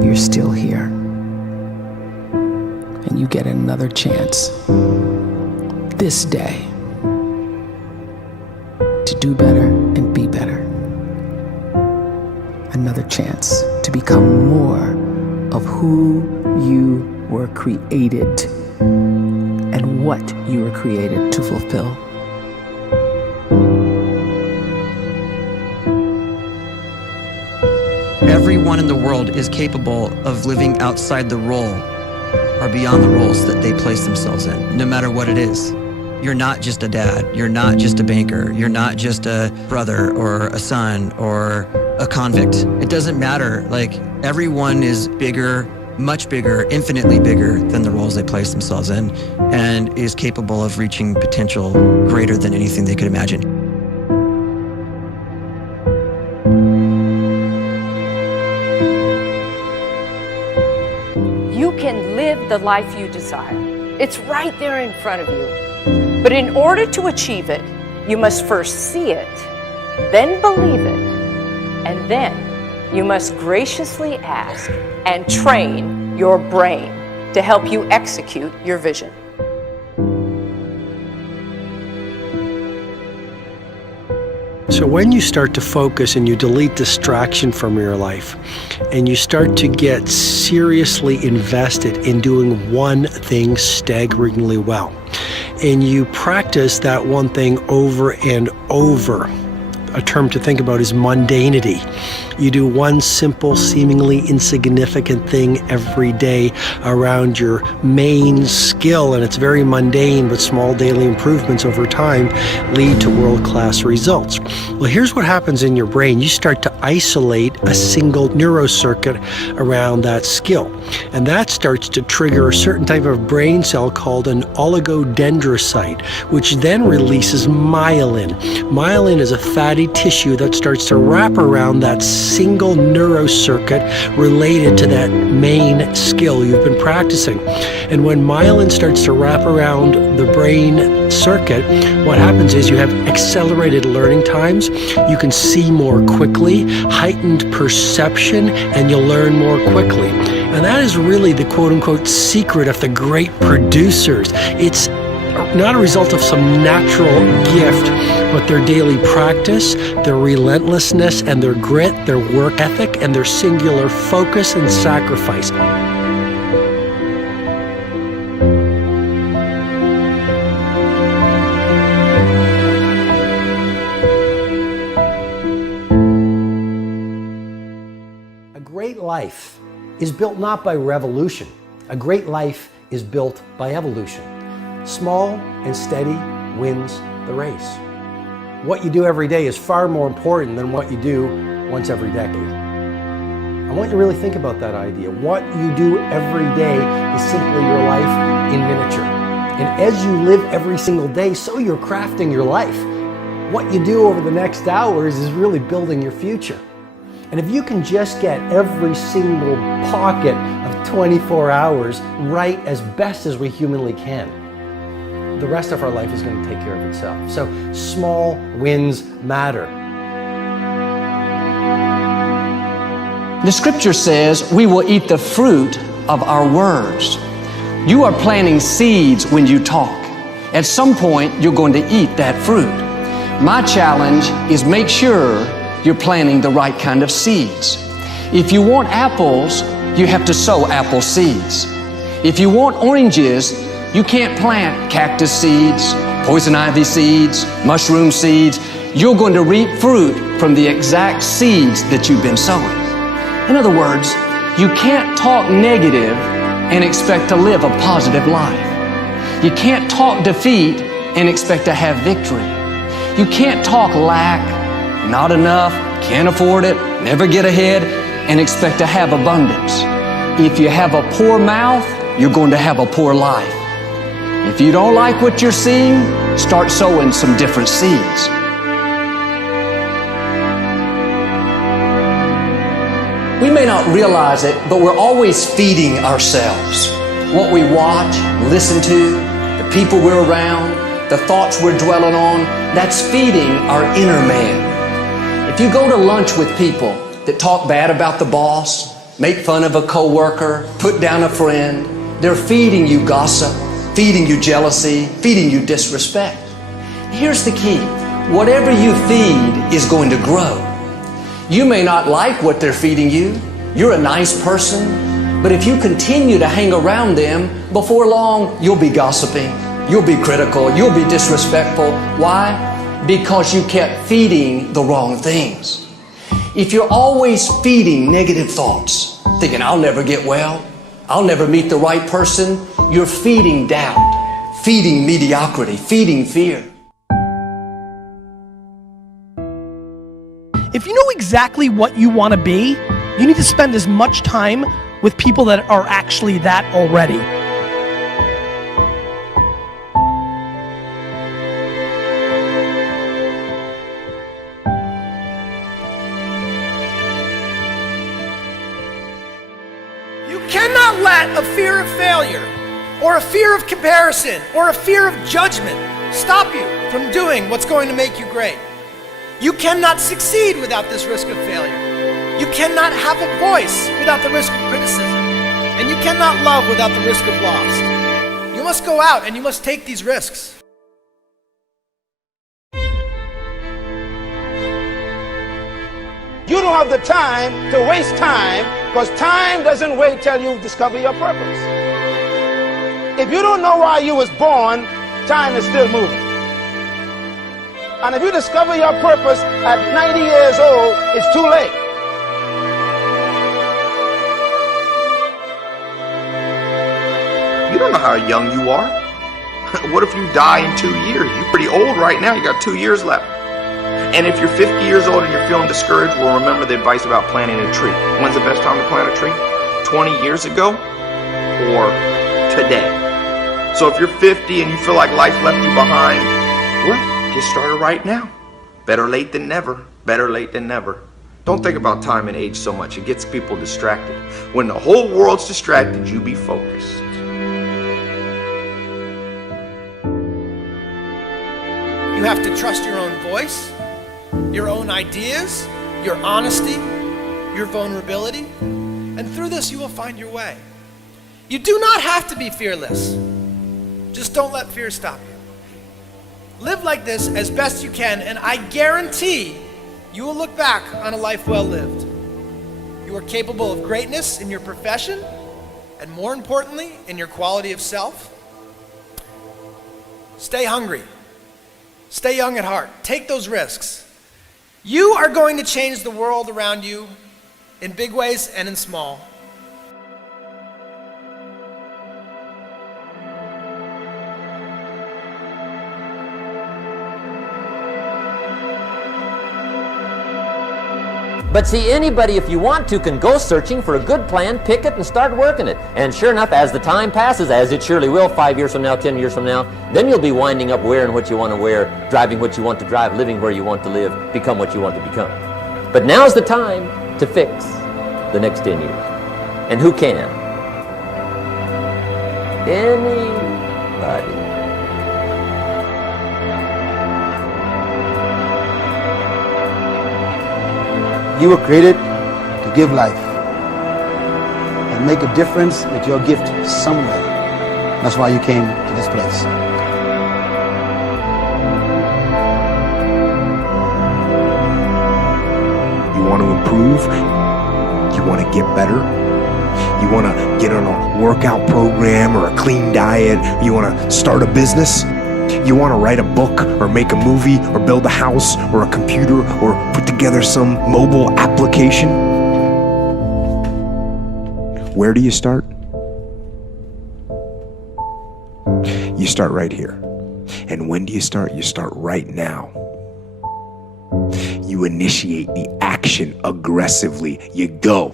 you're still here. And you get another chance this day to do better and be better. Another chance to become more of who you were created and what you were created to fulfill. Everyone in the world is capable of living outside the role or beyond the roles that they place themselves in, no matter what it is. You're not just a dad, you're not just a banker, you're not just a brother or a son or a convict. It doesn't matter. Like, everyone is bigger, much bigger, infinitely bigger than the roles they place themselves in, and is capable of reaching potential greater than anything they could imagine. You can live the life you desire. It's right there in front of you. But in order to achieve it, you must first see it, then believe it, and then you must graciously ask and train your brain to help you execute your vision. So when you start to focus and you delete distraction from your life, and you start to get seriously invested in doing one thing staggeringly well, and you practice that one thing over and over, a term to think about is mundanity. You do one simple, seemingly insignificant thing every day around your main skill, and it's very mundane, but small daily improvements over time lead to world-class results. Well, here's what happens in your brain. You start to isolate a single neurocircuit around that skill, and that starts to trigger a certain type of brain cell called an oligodendrocyte, which then releases myelin. Myelin is a fatty tissue that starts to wrap around that single neurocircuit related to that main skill you've been practicing. And when myelin starts to wrap around the brain circuit, what happens is you have accelerated learning times, you can see more quickly, heightened perception, and you'll learn more quickly. And that is really the quote-unquote secret of the great producers. It's not a result of some natural gift, but their daily practice, their relentlessness and their grit, their work ethic, and their singular focus and sacrifice. A great life is built not by revolution. A great life is built by evolution. Small and steady wins the race. What you do every day is far more important than what you do once every decade. I want you to really think about that idea. What you do every day is simply your life in miniature. And as you live every single day, so you're crafting your life. What you do over the next hours is really building your future. And if you can just get every single pocket of 24 hours right as best as we humanly can, the rest of our life is going to take care of itself. So small wins matter. The scripture says we will eat the fruit of our words. You are planting seeds when you talk. At some point, you're going to eat that fruit. My challenge is make sure you're planting the right kind of seeds. If you want apples, you have to sow apple seeds. If you want oranges, you can't plant cactus seeds, poison ivy seeds, mushroom seeds. You're going to reap fruit from the exact seeds that you've been sowing. In other words, you can't talk negative and expect to live a positive life. You can't talk defeat and expect to have victory. You can't talk lack, not enough, can't afford it, never get ahead, and expect to have abundance. If you have a poor mouth, you're going to have a poor life. If you don't like what you're seeing, start sowing some different seeds. We may not realize it, but we're always feeding ourselves. What we watch, listen to, the people we're around, the thoughts we're dwelling on, that's feeding our inner man. If you go to lunch with people that talk bad about the boss, make fun of a coworker, put down a friend. They're feeding you gossip, feeding you jealousy, feeding you disrespect. Here's the key. Whatever you feed is going to grow. You may not like what they're feeding you. You're a nice person, but if you continue to hang around them, before long, you'll be gossiping, you'll be critical, you'll be disrespectful. Why? Because you kept feeding the wrong things. If you're always feeding negative thoughts, thinking, I'll never get well, I'll never meet the right person, you're feeding doubt, feeding mediocrity, feeding fear. If you know exactly what you want to be, you need to spend as much time with people that are actually that already. You cannot let a fear of failure, or a fear of comparison, or a fear of judgment stop you from doing what's going to make you great. You cannot succeed without this risk of failure. You cannot have a voice without the risk of criticism. And you cannot love without the risk of loss. You must go out and you must take these risks. You don't have the time to waste time, because time doesn't wait till you discover your purpose. If you don't know why you was born, time is still moving. And if you discover your purpose at 90 years old, it's too late. You don't know how young you are. What if you die in 2 years? You're pretty old right now. You got 2 years left. And if you're 50 years old and you're feeling discouraged, well, remember the advice about planting a tree. When's the best time to plant a tree? 20 years ago or today? So if you're 50 and you feel like life left you behind, well, get started right now. Better late than never. Better late than never. Don't think about time and age so much. It gets people distracted. When the whole world's distracted, you be focused. You have to trust your own voice, your own ideas, your honesty, your vulnerability, and through this you will find your way. You do not have to be fearless. Just don't let fear stop you. Live like this as best you can, and I guarantee you will look back on a life well lived. You are capable of greatness in your profession, and more importantly, in your quality of self. Stay hungry. Stay young at heart. Take those risks. You are going to change the world around you in big ways and in small. But see, anybody, if you want to, can go searching for a good plan, pick it, and start working it. And sure enough, as the time passes, as it surely will 5 years from now, 10 years from now, then you'll be winding up wearing what you want to wear, driving what you want to drive, living where you want to live, become what you want to become. But now's the time to fix the next 10 years. And who can? Anybody. You were created to give life and make a difference with your gift somewhere. That's why you came to this place. You want to improve? You want to get better? You want to get on a workout program or a clean diet? You want to start a business? You want to write a book or make a movie or build a house or a computer or put together some mobile application? Where do you start? You start right here. And when do you start? You start right now. You initiate the action aggressively. You go.